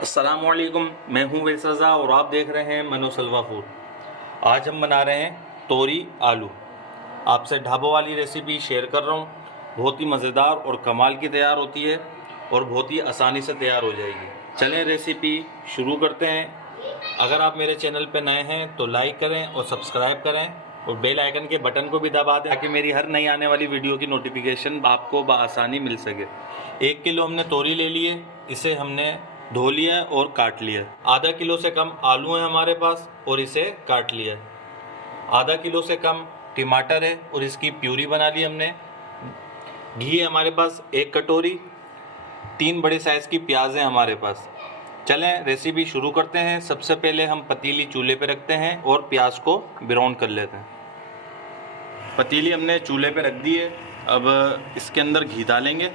अस्सलामुअलैकुम, मैं हूं वैसज़ा और आप देख रहे हैं मनोसलवा फूड। आज हम बना रहे हैं तोरी आलू। आपसे ढाबों वाली रेसिपी शेयर कर रहा हूं। बहुत ही मज़ेदार और कमाल की तैयार होती है और बहुत ही आसानी से तैयार हो जाएगी। चलें रेसिपी शुरू करते हैं। अगर आप मेरे चैनल पर नए हैं तो लाइक करें और सब्सक्राइब करें और बेल आइकन के बटन को भी दबा दें ताकि मेरी हर नई आने वाली वीडियो की नोटिफिकेशन आपको बआसानी मिल सके। 1 किलो हमने तोरी ले लिए, इसे हमने धो लिया है और काट लिया है। आधा किलो से कम आलू है हमारे पास और इसे काट लिया है। आधा किलो से कम टमाटर है और इसकी प्यूरी बना ली हमने। घी है हमारे पास 1 कटोरी। 3 बड़े साइज़ की प्याज है हमारे पास। चलें रेसिपी शुरू करते हैं। सबसे पहले हम पतीली चूल्हे पे रखते हैं और प्याज को ब्राउन कर लेते हैं। पतीली हमने चूल्हे पे रख दी है। अब इसके अंदर घी डालेंगे।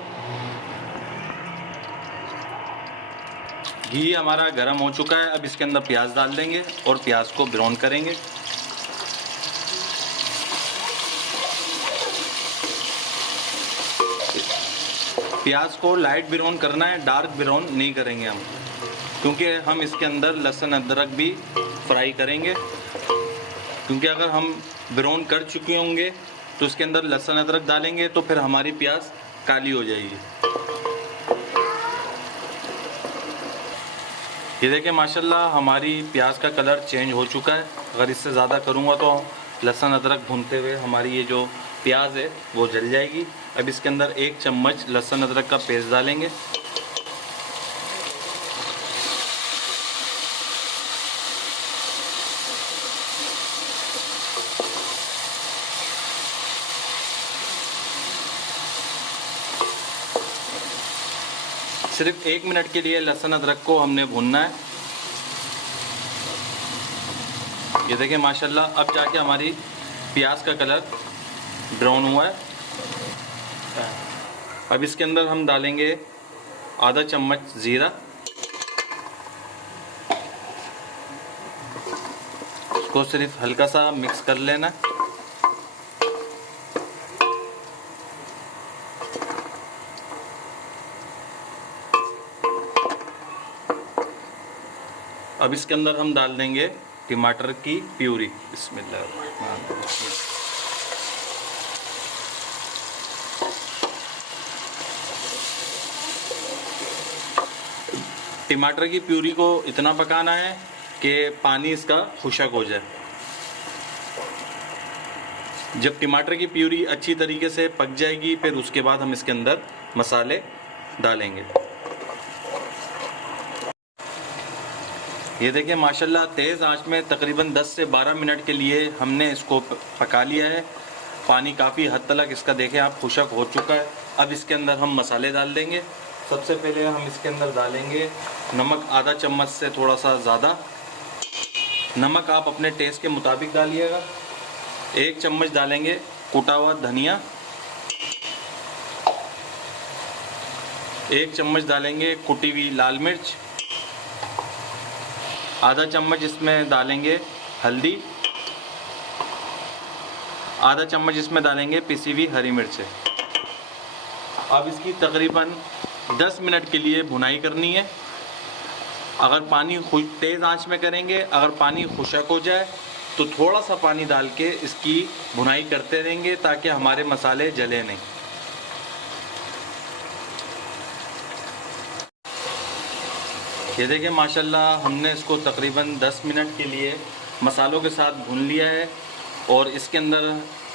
घी हमारा गर्म हो चुका है। अब इसके अंदर प्याज डाल देंगे और प्याज को ब्राउन करेंगे। प्याज को लाइट ब्राउन करना है, डार्क ब्राउन नहीं करेंगे हम, क्योंकि हम इसके अंदर लहसुन अदरक भी फ्राई करेंगे। क्योंकि अगर हम ब्राउन कर चुके होंगे तो इसके अंदर लहसुन अदरक डालेंगे तो फिर हमारी प्याज काली हो जाएगी। ये देखिए माशाल्लाह हमारी प्याज का कलर चेंज हो चुका है। अगर इससे ज़्यादा करूँगा तो लहसुन अदरक भूनते हुए हमारी ये जो प्याज है वो जल जाएगी। अब इसके अंदर 1 चम्मच लहसुन अदरक का पेस्ट डालेंगे। सिर्फ 1 मिनट के लिए लहसुन अदरक को हमने भूनना है। ये देखिए माशाल्लाह अब जाके हमारी प्याज का कलर ब्राउन हुआ है। अब इसके अंदर हम डालेंगे आधा चम्मच ज़ीरा। इसको सिर्फ हल्का सा मिक्स कर लेना। अब इसके अंदर हम डाल देंगे टमाटर की प्यूरी। बिस्मिल्लाह। टमाटर की प्यूरी को इतना पकाना है कि पानी इसका खुशक हो जाए। जब टमाटर की प्यूरी अच्छी तरीके से पक जाएगी फिर उसके बाद हम इसके अंदर मसाले डालेंगे। ये देखिए माशाल्लाह तेज़ आंच में तकरीबन 10 से 12 मिनट के लिए हमने इसको पका लिया है। पानी काफ़ी हद तक इसका देखें आप खुशक हो चुका है। अब इसके अंदर हम मसाले डाल देंगे। सबसे पहले हम इसके अंदर डालेंगे नमक, आधा चम्मच से थोड़ा सा ज़्यादा। नमक आप अपने टेस्ट के मुताबिक डालिएगा। 1 चम्मच डालेंगे कुटा हुआ धनिया। 1 चम्मच डालेंगे कुटी हुई लाल मिर्च। आधा चम्मच इसमें डालेंगे हल्दी। आधा चम्मच इसमें डालेंगे पिसी हुई हरी मिर्च। अब इसकी तकरीबन 10 मिनट के लिए भुनाई करनी है। अगर पानी तेज़ आंच में करेंगे, अगर पानी खुशक हो जाए तो थोड़ा सा पानी डाल के इसकी भुनाई करते रहेंगे ताकि हमारे मसाले जले नहीं। ये देखिए माशाल्लाह हमने इसको तकरीबन 10 मिनट के लिए मसालों के साथ भून लिया है और इसके अंदर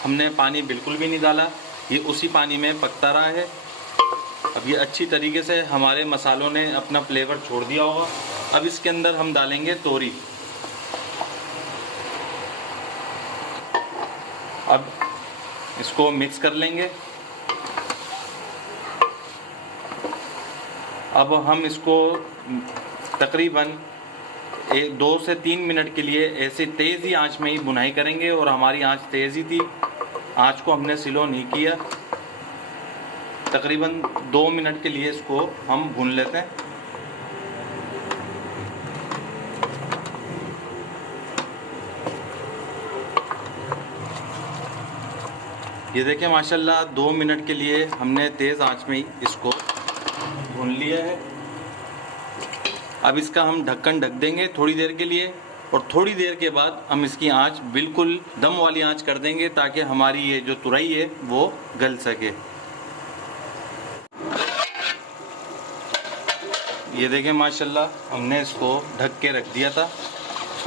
हमने पानी बिल्कुल भी नहीं डाला। ये उसी पानी में पकता रहा है। अब ये अच्छी तरीके से हमारे मसालों ने अपना फ्लेवर छोड़ दिया होगा। अब इसके अंदर हम डालेंगे तोरी। अब इसको मिक्स कर लेंगे। अब हम इसको तकरीबन 2 से 3 मिनट के लिए ऐसे तेज़ ही आंच में ही भुनाई करेंगे और हमारी आंच तेज़ ही थी। आंच को हमने स्लो नहीं किया। तकरीबन 2 मिनट के लिए इसको हम भून लेते हैं। ये देखें माशाल्लाह 2 मिनट के लिए हमने तेज़ आंच में ही इसको भून लिया है। अब इसका हम ढक्कन ढक देंगे थोड़ी देर के लिए, और थोड़ी देर के बाद हम इसकी आंच बिल्कुल दम वाली आंच कर देंगे ताकि हमारी ये जो तुरई है वो गल सके। ये देखें माशाल्लाह हमने इसको ढक के रख दिया था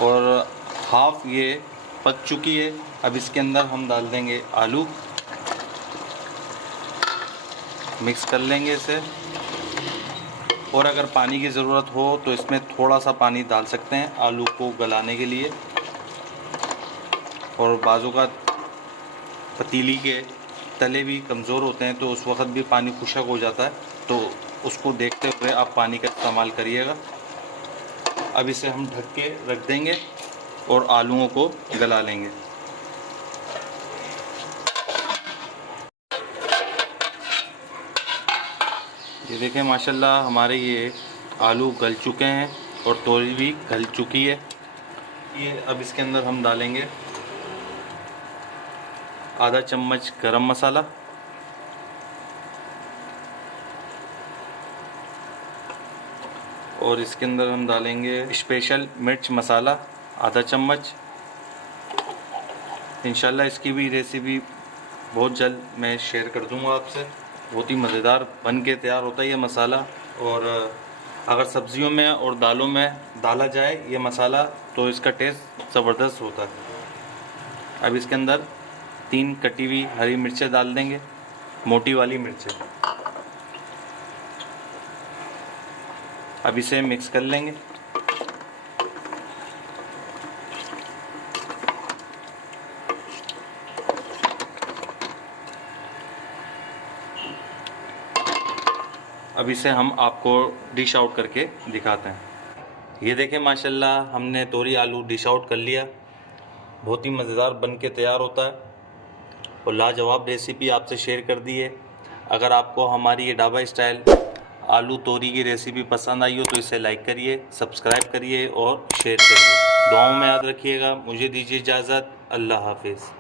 और हाफ ये पक चुकी है। अब इसके अंदर हम डाल देंगे आलू, मिक्स कर लेंगे इसे, और अगर पानी की ज़रूरत हो तो इसमें थोड़ा सा पानी डाल सकते हैं आलू को गलाने के लिए। और बाजू का पतीली के तले भी कमज़ोर होते हैं तो उस वक़्त भी पानी खुशक हो जाता है, तो उसको देखते हुए आप पानी का इस्तेमाल करिएगा। अब इसे हम ढक के रख देंगे और आलूओं को गला लेंगे। ये देखें माशाल्लाह हमारे ये आलू गल चुके हैं और तोरी भी गल चुकी है। ये अब इसके अंदर हम डालेंगे आधा चम्मच गरम मसाला, और इसके अंदर हम डालेंगे स्पेशल मिर्च मसाला आधा चम्मच। इंशाल्लाह इसकी भी रेसिपी बहुत जल्द मैं शेयर कर दूंगा आपसे। बहुत ही मज़ेदार बन के तैयार होता है ये मसाला, और अगर सब्जियों में और दालों में डाला जाए ये मसाला तो इसका टेस्ट ज़बरदस्त होता है। अब इसके अंदर 3 कटी हुई हरी मिर्चें डाल देंगे, मोटी वाली मिर्चें। अब इसे मिक्स कर लेंगे। अब इसे हम आपको डिश आउट करके दिखाते हैं। ये देखें माशाल्लाह हमने तोरी आलू डिश आउट कर लिया। बहुत ही मज़ेदार बन के तैयार होता है और लाजवाब रेसिपी आपसे शेयर कर दी है। अगर आपको हमारी ये ढाबा स्टाइल आलू तोरी की रेसिपी पसंद आई हो तो इसे लाइक करिए, सब्सक्राइब करिए और शेयर करिए। दुआओं में याद रखिएगा। मुझे दीजिए इजाज़त। अल्लाह हाफिज़।